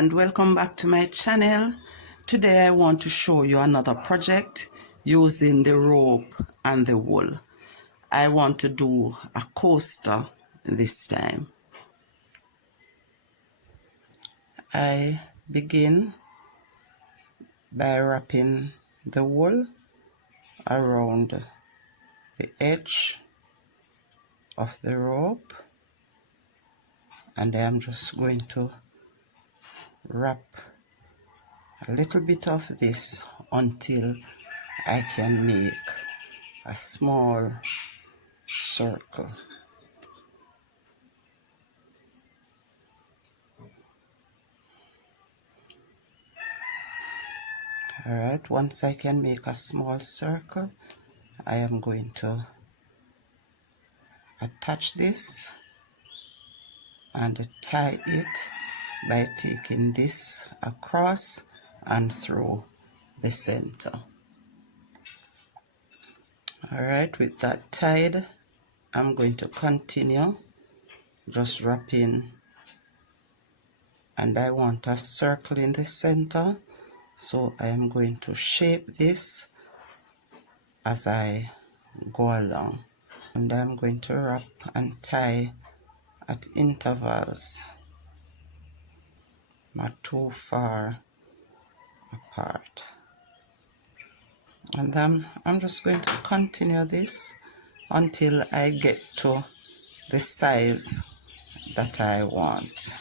and welcome back to my channel. Today I want to show you another project using the rope and the wool. I want to do a coaster this time. I begin by wrapping the wool around the edge of the rope, and I'm just going to wrap a little bit of this until I can make a small circle. Alright, once I can make a small circle, I am going to attach this and tie it by taking this across and through the center. Alright, with that tied, I'm going to continue just wrapping, and I want a circle in the center, so I am going to shape this as I go along, and I'm going to wrap and tie at intervals, not too far apart. And I'm just going to continue this until I get to the size that I want.